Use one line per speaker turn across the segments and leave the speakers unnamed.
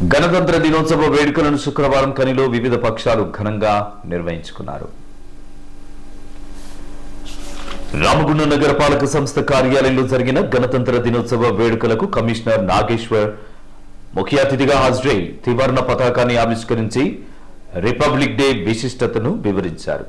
గణతంత్ర దినోత్సవ వేడుకలను శుక్రవారం కనిలో వివిధ పక్షాలు ఘనంగా నిర్వహించుకున్నారు. రామగుండం నగరపాలక సంస్థ కార్యాలయంలో జరిగిన గణతంత్ర దినోత్సవ వేడుకలకు కమిషనర్ నాగేశ్వర్ ముఖ్య అతిథిగా హాజరై త్రివర్ణ పతాకాన్ని ఆవిష్కరించి రిపబ్లిక్ డే విశిష్టతను వివరించారు.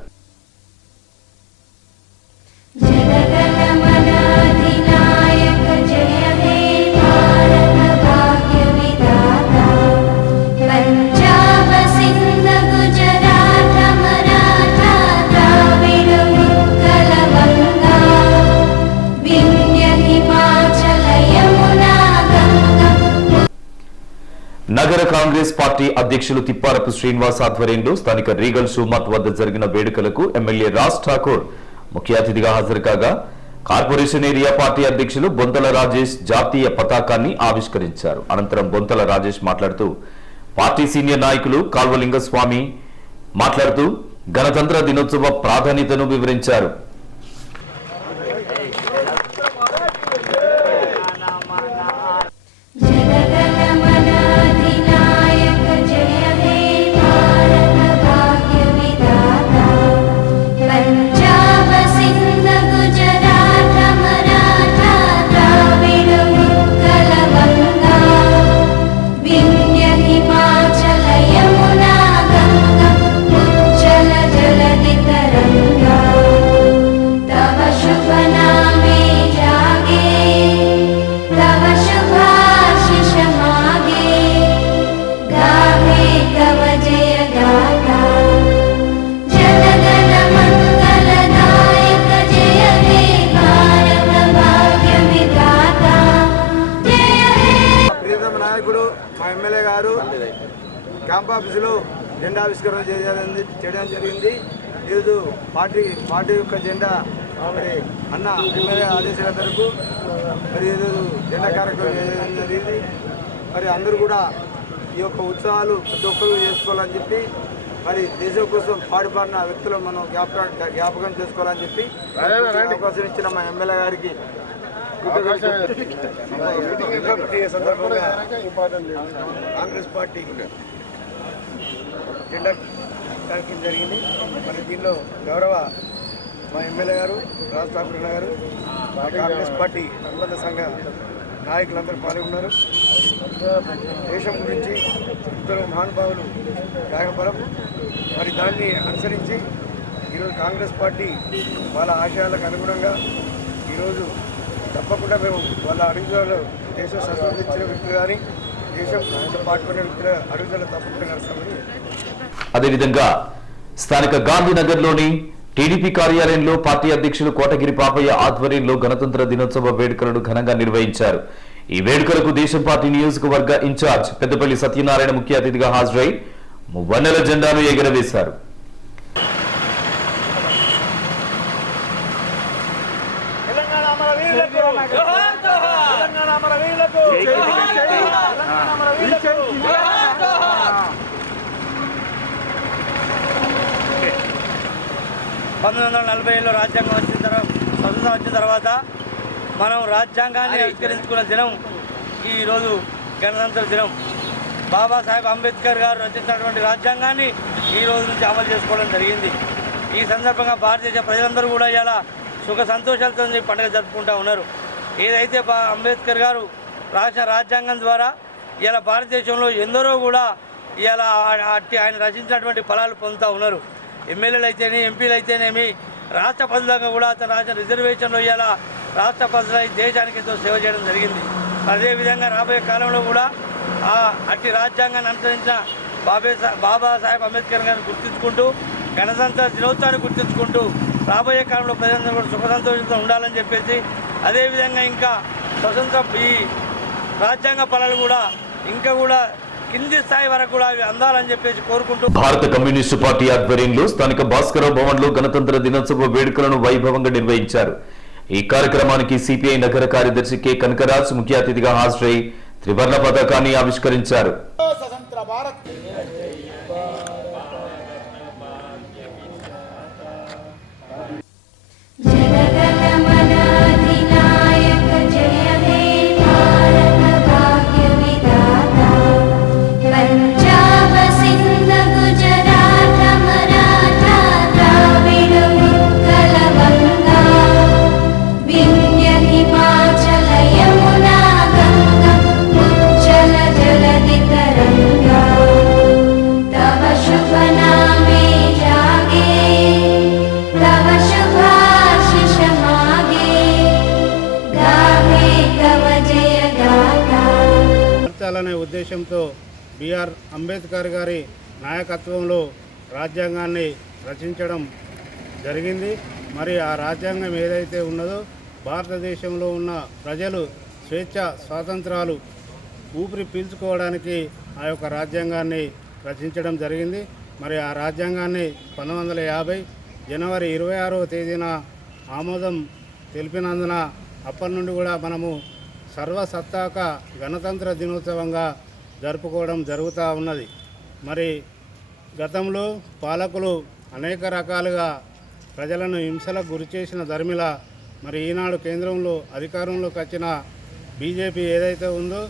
నగర కాంగ్రెస్ పార్టీ అధ్యక్షులు తిప్పారపు శ్రీనివాస్ ఆధ్వర్యంలో స్థానిక రీగల్ సుమత్ వద్ద జరిగిన వేడుకలకు ఎమ్మెల్యే రాజ్ ఠాకూర్ ముఖ్య అతిథిగా హాజరు కాగా కార్పొరేషన్ ఏరియా పార్టీ అధ్యక్షులు బొంతల రాజేష్ జాతీయ పతాకాన్ని ఆవిష్కరించారు. అనంతరం బొంతల రాజేష్ మాట్లాడుతూ పార్టీ సీనియర్ నాయకులు కాల్వలింగస్వామి మాట్లాడుతూ గణతంత్ర దినోత్సవ ప్రాధాన్యతను వివరించారు.
క్యాంప్ ఆఫీసులో జెండా ఆవిష్కరణ చేయడం చేయడం జరిగింది. ఈరోజు పార్టీ పార్టీ యొక్క జెండా మరి అన్న ఎమ్మెల్యే ఆదేశాల మేరకు మరి ఈరోజు జెండా కార్యక్రమం చేయడం జరిగింది. మరి అందరూ కూడా ఈ యొక్క ఉత్సవాలు ప్రతి ఒక్కరు చేసుకోవాలని చెప్పి మరి దేశం కోసం పాటుపడిన వ్యక్తులు మనం జ్ఞాపకం జ్ఞాపకం చేసుకోవాలని చెప్పి అవకాశం ఇచ్చిన మా ఎమ్మెల్యే గారికి కాంగ్రెస్ పార్టీ జెండా కార్యక్రమం జరిగింది. మరి దీనిలో గౌరవ మా ఎమ్మెల్యే గారు రాజ్ గారు మా కాంగ్రెస్ పార్టీ అనుబంధ సంఘ నాయకులందరూ పాల్గొన్నారు. దేశం గురించి ఇద్దరు మహానుభావులు త్యాగపరం మరి దాన్ని అనుసరించి ఈరోజు కాంగ్రెస్ పార్టీ వాళ్ళ ఆశయాలకు అనుగుణంగా ఈరోజు తప్పకుండా మేము వాళ్ళ అడుగుదల దేశం సంస్కృతించిన వ్యక్తులు కానీ దేశం పాటుకునే వ్యక్తుల అడుగుదల తప్పకుండా నడుస్తామని
అదేవిధంగా స్థానిక గాంధీనగర్లోని టీడీపీ కార్యాలయంలో పార్టీ అధ్యక్షులు కోటగిరి పాపయ్య ఆధ్వర్యంలో గణతంత్ర దినోత్సవ వేడుకలను ఘనంగా నిర్వహించారు. ఈ వేడుకలకు దేశం పార్టీ నియోజకవర్గ ఇన్ఛార్జ్ పెద్దపల్లి సత్యనారాయణ ముఖ్య అతిథిగా హాజరై మువ్వన్నెల జెండాను ఎగరవేశారు.
పంతొమ్మిది వందల నలభై ఏడులో రాజ్యాంగం వచ్చిన తర్వాత స్వతంత్రం వచ్చిన తర్వాత మనం రాజ్యాంగాన్ని ఆవిష్కరించుకున్న దినం ఈరోజు గణతంత్ర దినం. బాబాసాహెబ్ అంబేద్కర్ గారు రచించినటువంటి రాజ్యాంగాన్ని ఈ రోజు నుంచి అమలు చేసుకోవడం జరిగింది. ఈ సందర్భంగా భారతదేశ ప్రజలందరూ కూడా ఇలా సుఖ సంతోషాలతో ఈ పండుగ జరుపుకుంటూ ఉన్నారు. ఏదైతే బా అంబేద్కర్ గారు రాసిన రాజ్యాంగం ద్వారా ఇలా భారతదేశంలో ఎందరో కూడా ఇలా ఆయన రచించినటువంటి ఫలాలు పొందుతూ ఉన్నారు. ఎమ్మెల్యేలు అయితేనే ఎంపీలు అయితేనేమి రాష్ట్ర ప్రజలంగా కూడా అతను రాసిన రిజర్వేషన్లో ఇవ్వాలా రాష్ట్ర ప్రజల ఈ దేశానికి ఎంతో సేవ చేయడం జరిగింది. అదేవిధంగా రాబోయే కాలంలో కూడా ఆ అట్టి రాజ్యాంగాన్ని అనుసరించిన బాబే సా- బాబా సాహెబ్ అంబేద్కర్ గారిని గుర్తించుకుంటూ గణతంత్ర దినోత్సవాన్ని గుర్తించుకుంటూ రాబోయే కాలంలో ప్రజలందరూ కూడా సుఖ సంతోషంతో ఉండాలని చెప్పేసి అదేవిధంగా ఇంకా స్వతంత్ర ఈ రాజ్యాంగ పనులు కూడా ఇంకా కూడా కింది స్థాయి వరకు కూడా అవి అందాలని చెప్పేసి కోరుకుంటూ
భారత కమ్యూనిస్టు పార్టీ ఆధ్వర్యంలో స్థానిక భాస్కరరావు భవన్లో గణతంత్ర దినోత్సవ వేడుకలను వైభవంగా నిర్వహించారు. ఈ కార్యక్రమానికి సిపిఐ నగర కార్యదర్శి కె. కనకరాజ్ ముఖ్య అతిథిగా హాజరై త్రివర్ణ పతాకాన్ని ఆవిష్కరించారు.
స్వతంత్ర
మార్చాలనే ఉద్దేశంతో బిఆర్ అంబేద్కర్ గారి నాయకత్వంలో రాజ్యాంగాన్ని రచించడం జరిగింది. మరి ఆ రాజ్యాంగం ఏదైతే ఉన్నదో భారతదేశంలో ఉన్న ప్రజలు స్వేచ్ఛ స్వాతంత్రాలు ఊపిరి పీల్చుకోవడానికి ఆ యొక్క రాజ్యాంగాన్ని రచించడం జరిగింది. మరి ఆ రాజ్యాంగాన్ని పంతొమ్మిది వందల యాభై జనవరి ఇరవై ఆరవ తేదీన ఆమోదం తెలిపినందున అప్పటి నుండి కూడా మనము సర్వసత్తాక గణతంత్ర దినోత్సవంగా జరుపుకోవడం జరుగుతూ ఉన్నది. మరి గతంలో పాలకులు అనేక రకాలుగా ప్రజలను హింసలకు గురి చేసిన ధర్మిల మరి ఈనాడు కేంద్రంలో అధికారంలోకి వచ్చిన బీజేపీ ఏదైతే ఉందో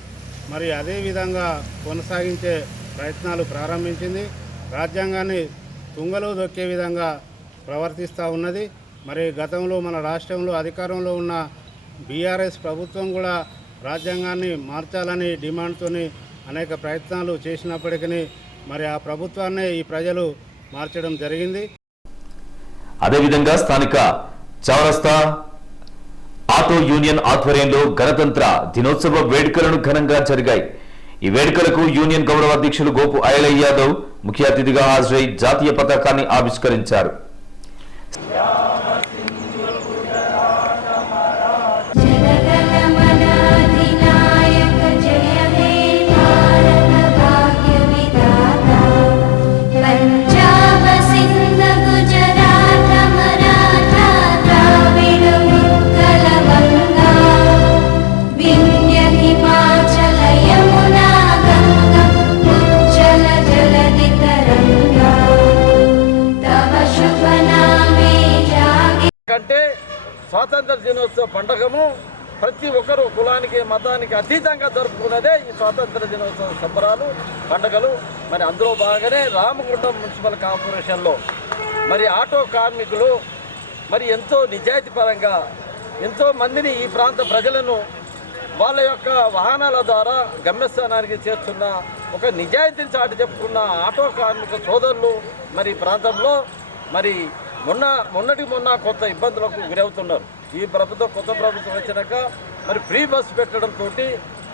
మరి అదే విధంగా కొనసాగించే ప్రయత్నాలు ప్రారంభించింది. రాజ్యాంగాన్ని తుంగలో దొక్కే విధంగా ప్రవర్తిస్తూ ఉన్నది. మరి గతంలో మన రాష్ట్రంలో అధికారంలో ఉన్న బీఆర్ఎస్ ప్రభుత్వం కూడా రాజ్యాంగాన్ని మార్చాలని డిమాండ్తో అనేక ప్రయత్నాలు చేసినప్పటికీ మరి ఆ ప్రభుత్వాన్నే ఈ ప్రజలు మార్చడం జరిగింది.
అదేవిధంగా స్థానిక చౌరస్తా ఆటో యూనియన్ ఆధ్వర్యంలో గణతంత్ర దినోత్సవ వేడుకలను ఘనంగా జరిగాయి. ఈ వేడుకలకు యూనియన్ గౌరవ అధ్యక్షులు గోపు అయలయ్య యాదవ్ ముఖ్య అతిథిగా హాజరై జాతీయ పతాకాన్ని ఆవిష్కరించారు.
పండగము ప్రతి ఒక్కరు కులానికి మతానికి అతీతంగా జరుపుకున్నదే ఈ స్వాతంత్ర దినోత్సవ సంబరాలు పండగలు. మరి అందులో బాగానే రామగుండం మున్సిపల్ కార్పొరేషన్లో మరి ఆటో కార్మికులు మరి ఎంతో నిజాయితీ పరంగా ఎంతో మందిని ఈ ప్రాంత ప్రజలను వాళ్ళ యొక్క వాహనాల ద్వారా గమ్యస్థానానికి చేర్చున్న ఒక నిజాయితీని చాటి చెప్పుకున్న ఆటో కార్మిక సోదరులు మరి ప్రాంతంలో. మరి మొన్న మొన్నటి మొన్న కొత్త ఇబ్బందులకు గురవుతున్నారు. ఈ ప్రభుత్వం కొత్త ప్రభుత్వం వచ్చినాక మరి ఫ్రీ బస్ పెట్టడంతో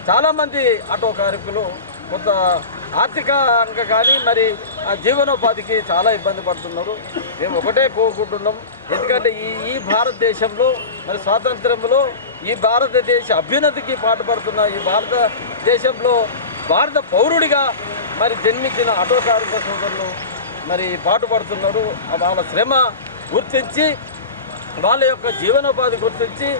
చాలామంది ఆటో కార్మికులు కొంత ఆర్థికంగా కానీ మరి ఆ జీవనోపాధికి చాలా ఇబ్బంది పడుతున్నారు. మేము ఒకటే కోరుకుంటున్నాం. ఎందుకంటే ఈ ఈ భారతదేశంలో మరి స్వాతంత్రంలో ఈ భారతదేశ అభ్యున్నతికి పాటుపడుతున్న ఈ భారతదేశంలో భారత పౌరుడిగా మరి జన్మించిన ఆటో కార్మిక సోదరులు మరి పాటుపడుతున్నారు వాళ్ళ శ్రమ గుర్తించి వాళ్ళ యొక్క జీవనోపాధి గుర్తించి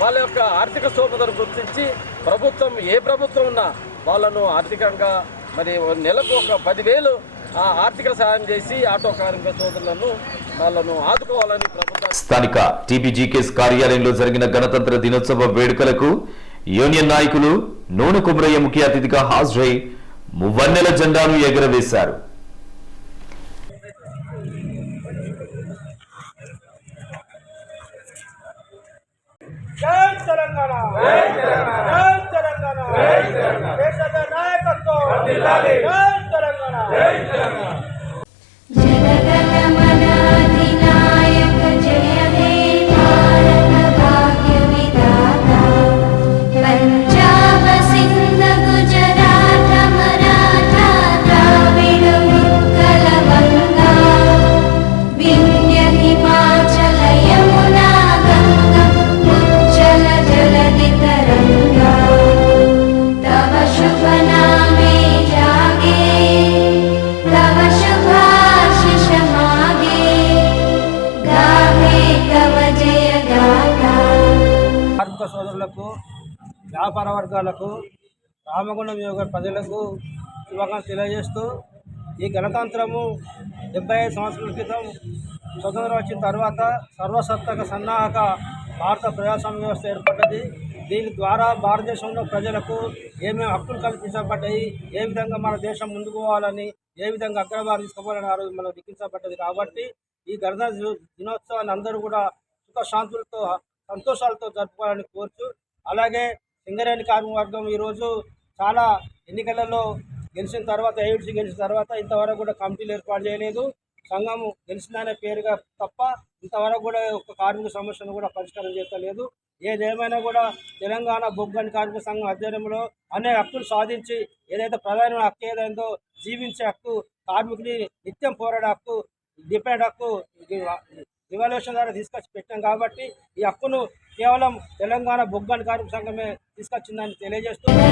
వాళ్ళ యొక్క ఆర్థిక స్తోమతను గుర్తించి ప్రభుత్వం ఏ ప్రభుత్వం ఉన్నా వాళ్ళను ఆర్థికంగా మరి నెలకు ఒక పదివేలు ఆ ఆర్థిక సాయం చేసి ఆటో కార్మిక సోదరులను వాళ్ళను ఆదుకోవాలని ప్రభుత్వం
స్థానిక టీబీజీకేస్ కార్యాలయంలో జరిగిన గణతంత్ర దినోత్సవ వేడుకలకు యూనియన్ నాయకులు నూనె కుమ్రయ్య ముఖ్య అతిథిగా హాజరై మువ్వన్నెల జెండాను ఎగురవేశారు.
తెలంగాణ. జై తెలంగాణ. దేశದ నాయకత్వం. జై తెలంగాణ. కార్మిక సోదరులకు వ్యాపార వర్గాలకు రామగుండం యోగ ప్రజలకు శుభాకాంక్షలు తెలియజేస్తూ ఈ గణతంత్రము డెబ్బై ఐదు సంవత్సరాల క్రితం స్వతంత్రం వచ్చిన తర్వాత సర్వసత్తక సన్నాహక భారత ప్రజాస్వామ్య వ్యవస్థ ఏర్పడ్డది. దీని ద్వారా భారతదేశంలో ప్రజలకు ఏమేమి హక్కులు కల్పించబడ్డాయి ఏ విధంగా మన దేశం ముందుకు పోవాలని ఏ విధంగా అగ్రభారం తీసుకోవాలని ఆ రోజు మనకు లిఖించబడ్డది. కాబట్టి ఈ గణతంత్ర దినోత్సవాన్ని అందరూ కూడా సుఖశాంతులతో సంతోషాలతో జరుపుకోవాలని కోరుచు అలాగే సింగరేణి కార్మిక వర్గం ఈరోజు చాలా ఎన్నికలలో గెలిచిన తర్వాత ఏడ్చి గెలిచిన తర్వాత ఇంతవరకు కూడా కమిటీలు ఏర్పాటు చేయలేదు. సంఘం గెలిచిందనే పేరుగా తప్ప ఇంతవరకు కూడా ఒక కార్మిక సమస్యను కూడా పరిష్కారం చేస్తలేదు. ఏదేమైనా కూడా తెలంగాణ బొగ్గని కార్మిక సంఘం ఆధ్వర్యంలో అనేక హక్కులు సాధించి ఏదైతే ప్రధానమైన హక్కు ఏదైందో జీవించే హక్కు కార్మికుని నిత్యం పోరాడే హక్కు డిపెండ్ హక్కు రివల్యూషన్ ద్వారా తీసుకొచ్చి పెట్టాం కాబట్టి ఈ హక్కును కేవలం తెలంగాణ బొగ్గని కార్మిక సంఘమే తీసుకొచ్చిందని
తెలియజేస్తున్నాం